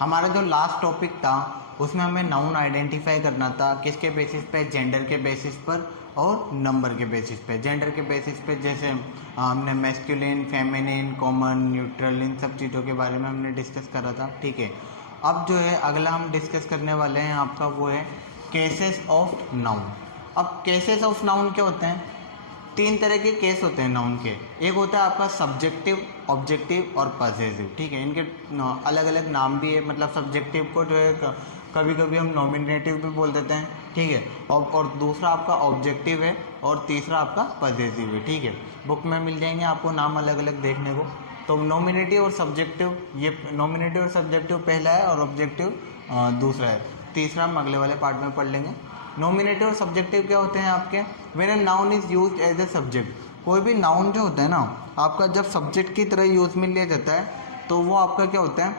हमारा जो last topic था उसमें हमें नाउन आइडेंटिफाई करना था, किसके बेसिस पे, जेंडर के बेसिस पर और नंबर के बेसिस पे। जेंडर के बेसिस पे जैसे हमने मैस्कुलिन, फेमिनिन, कॉमन, न्यूट्रल, इन सब चीज़ों के बारे में हमने डिस्कस करा था, ठीक है। अब जो है अगला हम डिस्कस करने वाले हैं आपका वो है केसेस ऑफ नाउन। अब केसेस ऑफ नाउन क्या होते हैं? 3 तरह के केस होते हैं नाउन के। एक होता है आपका सब्जेक्टिव, ऑब्जेक्टिव और पॉसेसिव, ठीक है। इनके अलग अलग नाम भी है, मतलब सब्जेक्टिव को जो है कभी कभी हम नॉमिनेटिव भी बोल देते हैं, ठीक है। और दूसरा आपका ऑब्जेक्टिव है और तीसरा आपका पॉसेसिव है, ठीक है। बुक में मिल जाएंगे आपको नाम अलग अलग देखने को। तो नॉमिनेटिव और सब्जेक्टिव, ये नॉमिनेटिव और सब्जेक्टिव पहला है और ऑब्जेक्टिव दूसरा है। तीसरा हम अगले वाले पार्ट में पढ़ लेंगे। नॉमिनेटिव और सब्जेक्टिव क्या होते हैं आपके? When a noun is used as a subject, कोई भी नाउन जो होता है ना आपका, जब सब्जेक्ट की तरह यूज में लिया जाता है तो वो आपका क्या होता है?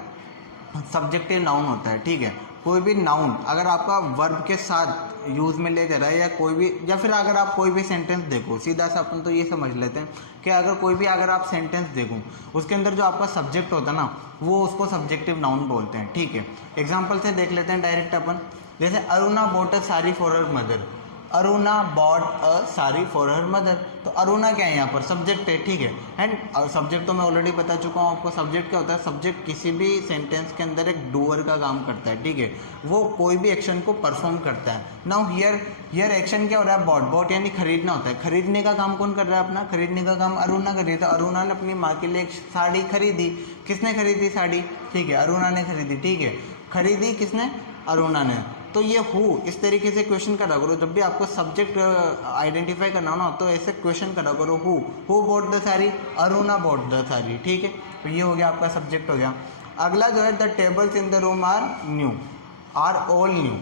सब्जेक्टिव नाउन होता है, ठीक है। कोई भी नाउन अगर आपका वर्ब के साथ यूज में ले जा रहा है, या कोई भी, या फिर अगर आप कोई भी सेंटेंस देखो, सीधा सा अपन तो ये समझ लेते हैं कि अगर आप सेंटेंस देखो उसके अंदर जो आपका सब्जेक्ट होता है ना, वो उसको सब्जेक्टिव नाउन बोलते हैं, ठीक है। एग्जाम्पल से देख लेते हैं डायरेक्ट अपन। जैसे Aruna bought a sari for her mother. Aruna bought a sari for her mother, तो अरुणा क्या है यहाँ पर? सब्जेक्ट है, ठीक है। एंड सब्जेक्ट तो मैं ऑलरेडी बता चुका हूँ आपको। सब्जेक्ट क्या होता है? सब्जेक्ट किसी भी सेंटेंस के अंदर एक डूअर का काम करता है, ठीक है। वो कोई भी एक्शन को परफॉर्म करता है। नाउ हियर एक्शन क्या हो रहा है? बॉट। बॉट यानी खरीदना होता है। खरीदने का काम कौन कर रहा है? अपना खरीदने का काम अरुणा कर रही है। तो अरुणा ने अपनी माँ के लिए एक साड़ी खरीदी। किसने खरीदी साड़ी? ठीक है, अरुणा ने खरीदी, ठीक है। खरीदी किसने? अरुणा ने। तो ये हु, इस तरीके से क्वेश्चन करा करो। जब भी आपको सब्जेक्ट आइडेंटिफाई करना हो ना, तो ऐसे क्वेश्चन करा करो। Who bought the sari? Aruna bought the sari, ठीक है। तो ये हो गया आपका सब्जेक्ट हो गया। अगला जो है the tables in the room are new, are all new.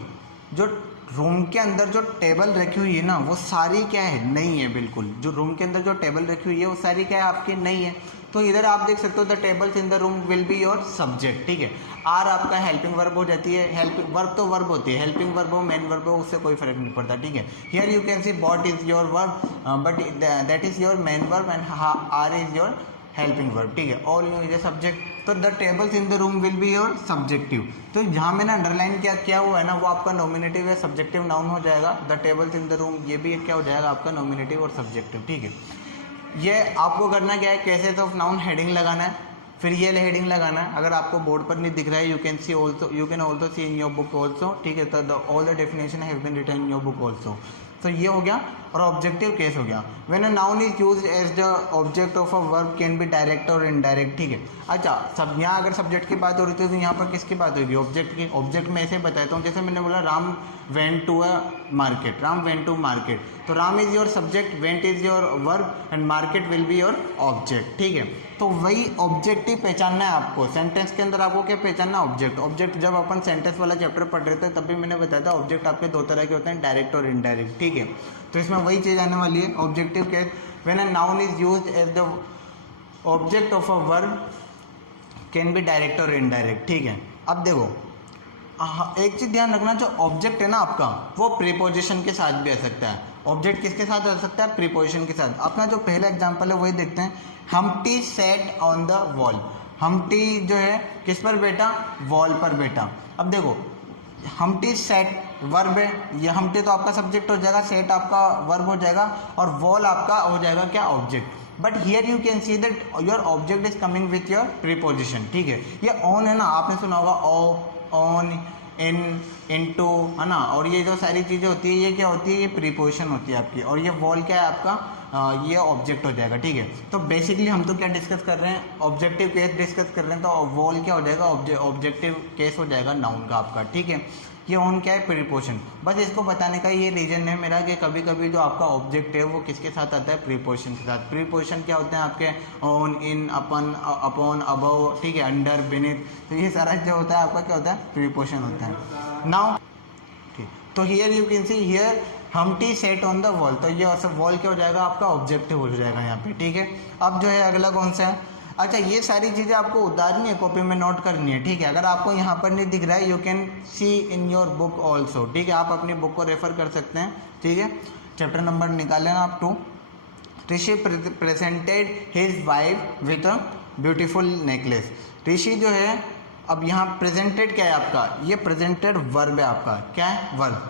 जो रूम के अंदर जो टेबल रखी हुई है ना, वो सारी क्या है? नई है, बिल्कुल। जो रूम के अंदर जो टेबल रखी हुई है वो सारी क्या है? आपकी नई है। तो इधर आप देख सकते हो the tables in the room will be your subject, ठीक है। आर आपका हेल्पिंग वर्ब हो जाती है। हेल्पिंग वर्ब तो वर्ब होती है, हेल्पिंग वर्ब हो, मेन वर्ब हो, उससे कोई फर्क नहीं पड़ता, ठीक है। Here you can see bought is your verb, but that is your main verb and are is your helping verb, ठीक है। All new is a subject. तो the tables in the room will be your subjective. तो जहाँ मैंने underline क्या हुआ है ना, वो आपका नॉमिनेटिव या सब्जेक्टिव नाउन हो जाएगा। The tables in the room, ये भी क्या हो जाएगा? आपका नॉमिनेटिव और सब्जेक्टिव, ठीक है। ये आपको करना क्या है? केसेस ऑफ नाउन हेडिंग लगाना है, फिर ये हेडिंग लगाना है। अगर आपको बोर्ड पर नहीं दिख रहा है, you can also see in your book also, ठीक है। तो all the definition have been written in your book also. तो ये हो गया। और ऑब्जेक्टिव केस हो गया। When a noun is used as the object of a verb can be direct और इनडायरेक्ट, ठीक है। अच्छा, सब यहाँ अगर सब्जेक्ट की बात हो रही थी तो यहाँ पर किसकी बात होगी? ऑब्जेक्ट की। ऑब्जेक्ट में ऐसे बताता हूँ, जैसे मैंने बोला Ram went to a market. Ram went to market, तो Ram is your subject, went is your verb and market will be your object, ठीक है। तो वही ऑब्जेक्टिव पहचानना है आपको सेंटेंस के अंदर। आपको क्या पहचानना? ऑब्जेक्ट। ऑब्जेक्ट जब अपन सेंटेंस वाला चैप्टर पढ़ रहे थे तब भी मैंने बताया था ऑब्जेक्ट आपके 2 तरह के होते हैं, डायरेक्ट और इनडायरेक्ट, ठीक है। तो इसमें वही चीज़ आने वाली है। Objective case, when a noun is used as the object of a verb can be direct और इनडायरेक्ट, ठीक है। अब देखो, एक चीज़ ध्यान रखना, जो ऑब्जेक्ट है ना आपका, वो प्रीपोजिशन के साथ भी आ सकता है। ऑब्जेक्ट किसके साथ आ सकता है? प्रीपोजिशन के साथ। अपना जो पहला एग्जांपल है वही देखते हैं। हमटी सेट ऑन द वॉल। हमटी जो है किस पर बैठा? वॉल पर बैठा। अब देखो, हमटी सेट वर्ब है, ये हमटी तो आपका सब्जेक्ट हो जाएगा, सेट आपका वर्ब हो जाएगा, और वॉल आपका हो जाएगा क्या? Object. But here you can see that your object is coming with your preposition, ठीक है। ये ऑन है ना, आपने सुना होगा ओ, ऑन, इन, इनटू, है ना। और ये जो सारी चीज़ें होती है ये क्या होती है? ये प्रीपोजिशन होती है आपकी। और ये वॉल क्या है आपका? ये ऑब्जेक्ट हो जाएगा, ठीक है। तो बेसिकली हम तो क्या डिस्कस कर रहे हैं? ऑब्जेक्टिव केस डिस्कस कर रहे हैं। तो वॉल क्या हो जाएगा? ऑब्जेक्टिव केस हो जाएगा नाउन का आपका, ठीक है। ये ऑन क्या है? प्रीपोजिशन। बस इसको बताने का ये रीजन है मेरा कि कभी कभी जो आपका ऑब्जेक्ट है वो किसके साथ आता है? प्रीपोजिशन के साथ। प्रीपोजिशन क्या होते हैं आपके? On, in, upon, upon, above, ठीक है, अंडर, बीनीथ। तो ये सारा जो होता है आपका क्या होता है? प्रीपोजिशन होता है। नाउ ठीक, तो here you can see here हमटी set on the wall. तो ये वॉल क्या हो जाएगा? आपका ऑब्जेक्टिव हो जाएगा यहाँ पे, ठीक है। अब जो है अगला कौन सा है? अच्छा, ये सारी चीज़ें आपको उतारनी है, कॉपी में नोट करनी है, ठीक है। अगर आपको यहाँ पर नहीं दिख रहा है, you can C in your book also, ठीक है। आप अपनी बुक को रेफर कर सकते हैं, ठीक है। चैप्टर नंबर निकाल लेना आप 2। Rishi presented his wife with a beautiful necklace. Rishi जो है अब यहाँ प्रेजेंटेड क्या है आपका, ये प्रेजेंटेड वर्ब है आपका, क्या है वर्ब।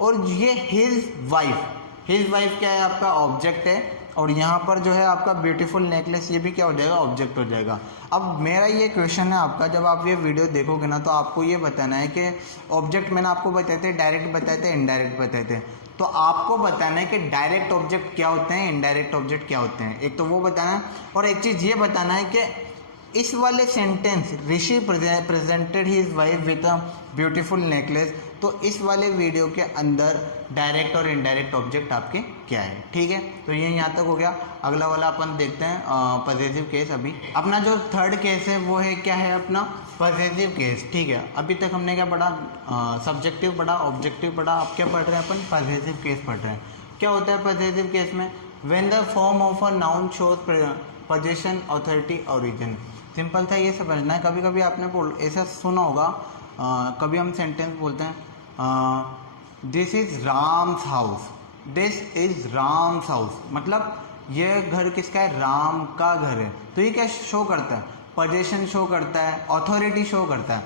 और ये हिज वाइफ क्या है आपका ऑब्जेक्ट है, और यहाँ पर जो है आपका ब्यूटीफुल नेकलेस ये भी क्या हो जाएगा ऑब्जेक्ट हो जाएगा। अब मेरा ये क्वेश्चन है आपका, जब आप ये वीडियो देखोगे ना तो आपको ये बताना है कि ऑब्जेक्ट मैंने आपको बताए थे, डायरेक्ट बताए थे, इनडायरेक्ट बताए थे, तो आपको बताना है कि डायरेक्ट ऑब्जेक्ट क्या होते हैं, इनडायरेक्ट ऑब्जेक्ट क्या होते हैं, एक तो वो बताना है। और एक चीज़ ये बताना है कि इस वाले sentence Rishi presented his wife with a beautiful necklace, तो इस वाले वीडियो के अंदर डायरेक्ट और इनडायरेक्ट ऑब्जेक्ट आपके क्या है, ठीक है। तो ये यहाँ तक हो गया। अगला वाला अपन देखते हैं पॉजिटिव केस। अभी अपना जो थर्ड केस है वो है क्या है अपना पॉजिटिव केस, ठीक है। अभी तक हमने क्या पढ़ा, सब्जेक्टिव पढ़ा, ऑब्जेक्टिव पढ़ा, अब क्या पढ़ रहे हैं अपन पॉजिटिव केस पढ़ रहे हैं। क्या होता है पॉजिटिव केस में, when the form of a noun shows position, authority, origin. Simple था ये समझना है। कभी कभी आपने ऐसा सुना होगा, कभी हम सेंटेंस बोलते हैं this is Ram's house, this is Ram's house, मतलब ये घर किसका है, राम का घर है। तो ये क्या शो करता है, पोजीशन शो करता है, अथॉरिटी शो करता है,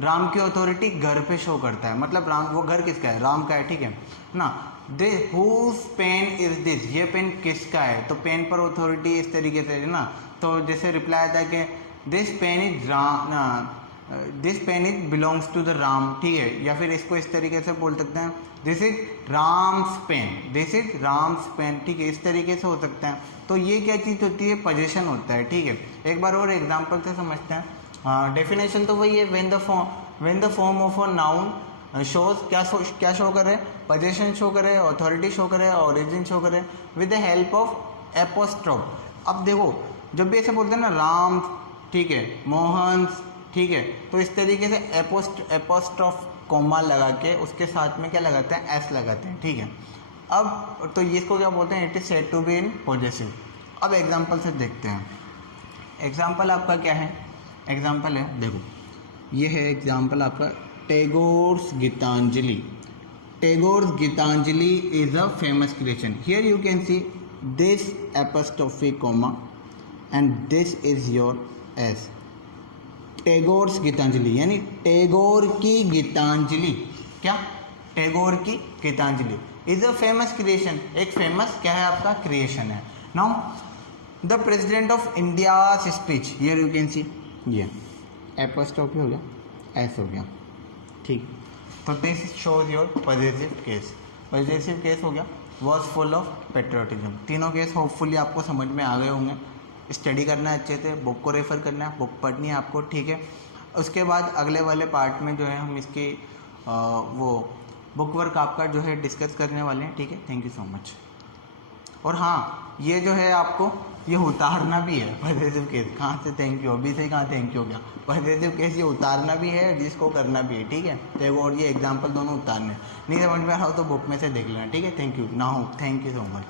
राम की अथॉरिटी घर पे शो करता है, मतलब राम, वो घर किसका है, राम का है, ठीक है ना। This whose pen is this, ये पेन किसका है, तो पेन पर अथॉरिटी इस तरीके से है ना। तो जैसे रिप्लाई आता है कि this pen is Ram, this pen is belongs to the Ram, ठीक है। या फिर इसको इस तरीके से बोल सकते हैं this is Ram's pen, this is Ram's pen, ठीक है, इस तरीके से हो सकता है। तो ये क्या चीज़ होती है, पोजीशन होता है, ठीक है। एक बार और एग्जांपल से समझते हैं। डेफिनेशन तो वही है, when the form of a noun shows, क्या शो करे, पोजीशन शो करे, अथॉरिटी शो करे, ओरिजिन शो करे, with the help of apostrophe. अब देखो जब भी ऐसे बोलते हैं ना राम, ठीक है, मोहन, ठीक है, तो इस तरीके से एपोस्ट्रोफ कोमा लगा के उसके साथ में क्या लगाते हैं, एस लगाते हैं, ठीक है। अब तो इसको क्या बोलते हैं, it is said to be in possessive. अब एग्जांपल से देखते हैं। एग्जांपल आपका क्या है, एग्जांपल है देखो, ये है एग्जांपल आपका Tagore's Gitanjali. Tagore's Gitanjali is a famous creation. Here you can see this apostrophe comma and this is your S. Tagore's Gitanjali यानी टैगोर की गीतांजलि, क्या, टैगोर की Gitanjali is a famous creation, एक फेमस क्या है आपका क्रिएशन है। Now the president of India speech, here you can see, ये एपोस्ट्रोफी हो गया, एस हो गया, ठीक। तो this shows your positive case. Positive case हो गया, वॉज फुल ऑफ पेट्रियोटिज्म। तीनों केस होपफुली आपको समझ में आ गए होंगे। स्टडी करना है अच्छे से, बुक को रेफ़र करना है, बुक पढ़नी है आपको, ठीक है। उसके बाद अगले वाले पार्ट में जो है हम इसकी वो बुक वर्क आपका जो है डिस्कस करने वाले हैं, ठीक है। Thank you so much. और हाँ, ये जो है आपको ये उतारना भी है पॉजिटिव केस। कहाँ से थैंक यू, अभी से कहाँ थैंक यू हो गया। पॉजिटिव केस ये उतारना भी है, जिसको करना भी है, ठीक है। तो और ये एग्जाम्पल दोनों उतारने, नहीं समझ में आ रहा हो तो बुक में से देख लेना, ठीक है। थैंक यू, ना हो, थैंक यू सो मच।